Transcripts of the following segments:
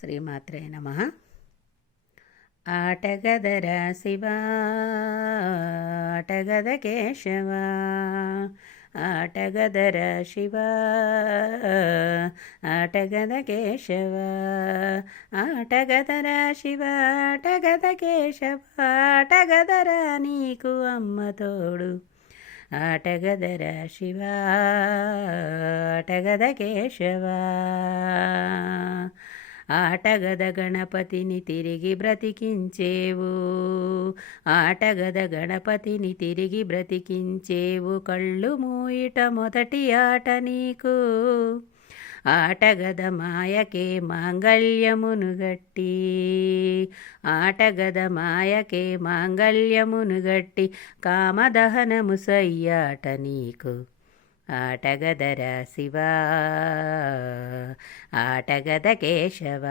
శ్రీమాత్రే నమ ఆటగదర శివ ఆటగద కేశవ ఆటగదర శివ ఆటగద కేశవ ఆటగదర శివ ఆటగద కేశవ ఆటగదర నీకు అమ్మ తోడు ఆటగదర శివ ఆటగద కేశవ ఆటగద గణపతిని తిరిగి బ్రతికించేవు. ఆటగద గణపతిని తిరిగి బ్రతికించేవు. కళ్ళు మూయిట మొదటి ఆట నీకు. ఆటగద మాయకే మాంగళ్యమును గట్టి. ఆటగద మాయకే మాంగళ్యమును గట్టి. కామదహనము సయ్యాట నీకు. ఆటగదర శివా ఆటగద కేశవ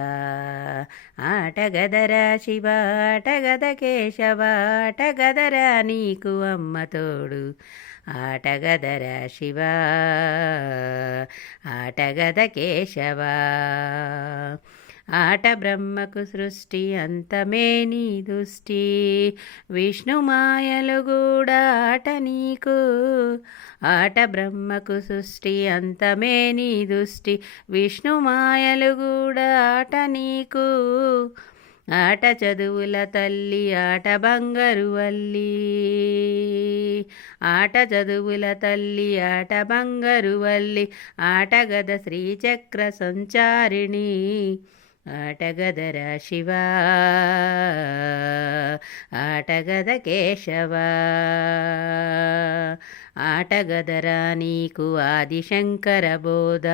ఆటగదర శివ ఆటగద కేశవ ఆటగదర నీకు అమ్మ తోడు ఆటగదర శివ ఆటగద కేశవ. ఆట బ్రహ్మకు సృష్టి అంతమే నీ దుష్టి విష్ణుమాయలు కూడా ఆట నీకు. ఆట బ్రహ్మకు సృష్టి అంతమే నీ దుష్టి. విష్ణుమాయలు కూడా ఆట నీకు. ఆట చదువుల తల్లి ఆట బంగారు వల్లి. ఆట చదువుల తల్లి ఆట బంగారు వల్లి. ఆటగద శ్రీచక్ర సంచారిణి ఆటగదరా శివా. ఆటగద కేశవ. ఆటగదరా నీకు ఆదిశంకర బోధ.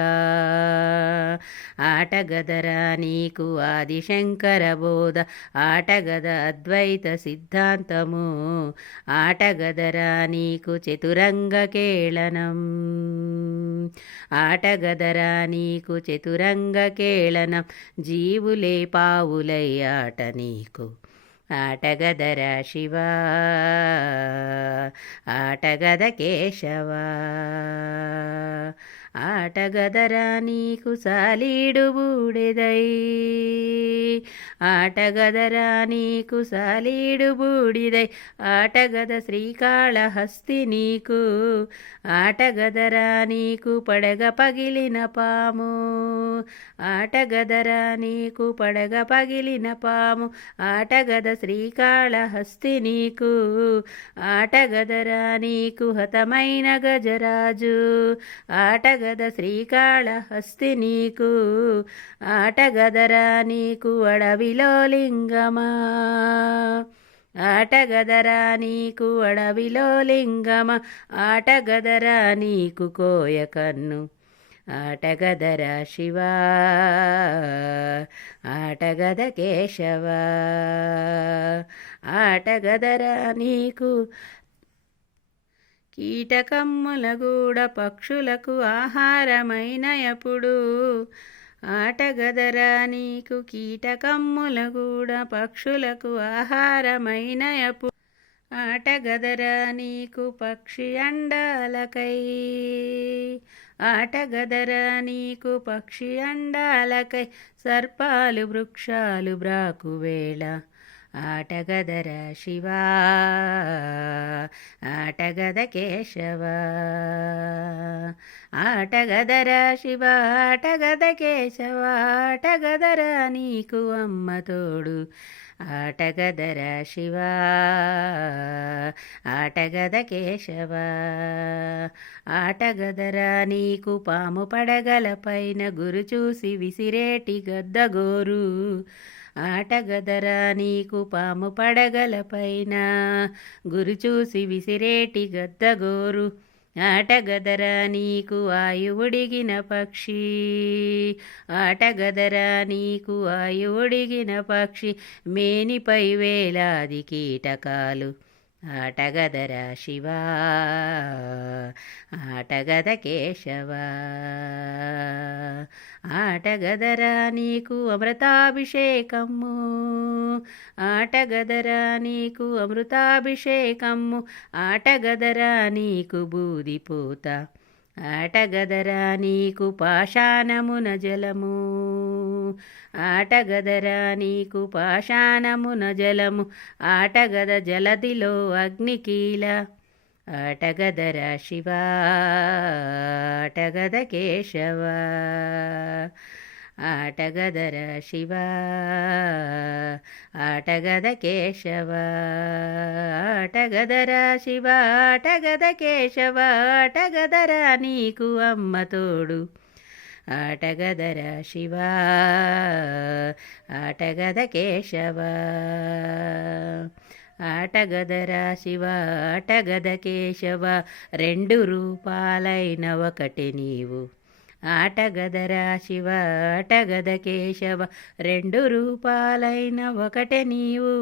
ఆటగదరా నీకు ఆదిశంకర బోధ. ఆటగద అద్వైత సిద్ధాంతము. ఆటగదరా నీకు చతురంగ కేళనం. ఆటగదరా నీకు చతురంగ కేళనం. జీవులే పావులై ఆట నీకు. ఆటగదర శివ ఆటగద కేశవ ఆటగదరా నీకు సాలీడు బూడిదై. ఆటగదరా నీకు సాలీడు బూడిదై. ఆటగద శ్రీకాళహస్తి నీకు ఆటగదరా నీకు పడగ పగిలిన పాము. ఆటగదరా నీకు పడగ పగిలిన పాము ఆటగద శ్రీకాళహస్తి నీకు ఆటగదరా నీకు హతమైన గజరాజు. ఆటగ ఆటగద శ్రీకాళహస్తి నీకు ఆటగదరా నీకు అడవిలో లింగమా? ఆటగదరా నీకు అడవిలో లింగమ? ఆటగదరా నీకు కోయకన్ను ఆటగదరా శివ? ఆటగద కేశవ? ఆటగదరా నీకు కీటకమ్ముల గూడ పక్షులకు ఆహారమైన ఎప్పుడు ఆటగదరా నీకు కీటకమ్ముల గూడ పక్షులకు ఆహారమైన ఎప్పుడు ఆటగదరా నీకు పక్షి అండాలకై. ఆటగదరా నీకు పక్షి అండాలకై. సర్పాలు వృక్షాలు బ్రాకువేళ ఆటగదర శివ ఆటగద కేశవ. ఆటగదర శివ ఆటగద కేశవ ఆటగదర నీకు అమ్మ తోడు. ఆటగదర శివ ఆటగద కేశవ. ఆటగదర నీకు పాము పడగల పైన గురు చూసి విసిరేటి గద్దగోరు. ఆటగదరా నీకు పాము పడగల పైన. గురు చూసి విసిరేటి గద్దగోరు. ఆటగదరా నీకు ఆయువుడిగిన పక్షి. ఆటగదరా నీకు ఆయువుడిగిన పక్షి. మేనిపై వేలాది కీటకాలు. ఆటగదర శివ ఆటగద కేశవ ఆటగదరా నీకు అమృతాభిషేకము ఆటగదరా నీకు అమృతాభిషేకము ఆటగదరా నీకు బూదిపోత ఆటగదరా నీకు పాషాణమున జలము. ఆటగదరా నీకు పాషాణమున జలము ఆటగద జలదిలో అగ్నికీల ఆటగదర శివ ఆటగద కేశవ ఆటగదర శివ ఆటగద కేశవ ఆటగదర శివ ఆటగద కేశవ ఆటగదర నీకు అమ్మ తోడు ఆటగదర శివ ఆటగద కేశవ ఆటగదరా శివ ఆటగద కేశవ రెండు రూపాలైన ఒకటి నీవు ఆటగదరా శివ ఆటగద కేశవ రెండు రూపాలైన ఒకటే నీవు.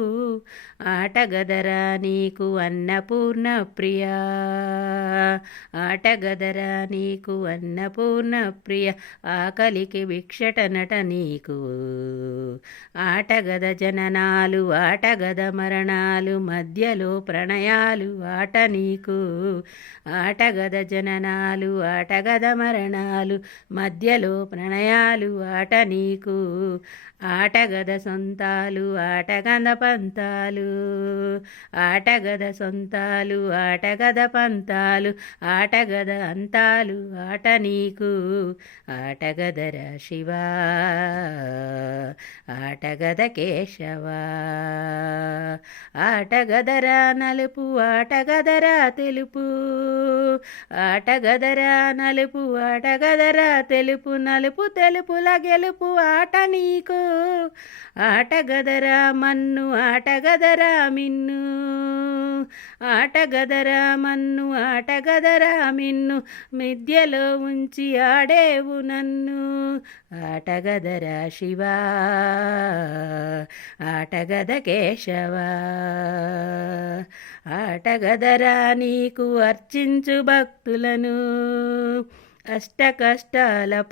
ఆటగదరా నీకు అన్నపూర్ణ ప్రియా. ఆటగదరా నీకు అన్నపూర్ణ ప్రియ. ఆకలికి భిక్షటనట నీకు. ఆటగద జననాలు ఆటగద మరణాలు మధ్యలో ప్రణయాలు ఆట నీకు. ఆటగద జననాలు ఆటగద మరణాలు మధ్యలో ప్రణయాలు ఆట నీకు. ఆటగద సొంతాలు ఆటగద పంతాలు. ఆటగద సొంతాలు ఆటగద పంతాలు. ఆటగద అంతాలు ఆట నీకు. ఆటగదర శివ ఆటగద కేశవ. ఆటగదర నలుపు ఆటగదర తెలుపు. ఆటగదర నలుపు ఆటగదర తెలుపు నలుపు తెలుపుల గెలుపు ఆట నీకు. ఆటగదరా మన్ను ఆటగదరా మిన్ను. ఆటగదరా మన్ను ఆటగదరా మిన్ను. మిద్యలో ఉంచి ఆడేవు నన్ను. ఆటగదరా శివ ఆటగద కేశవ. ఆటగదరా నీకు అర్చించు భక్తులను. అష్ట కష్టాల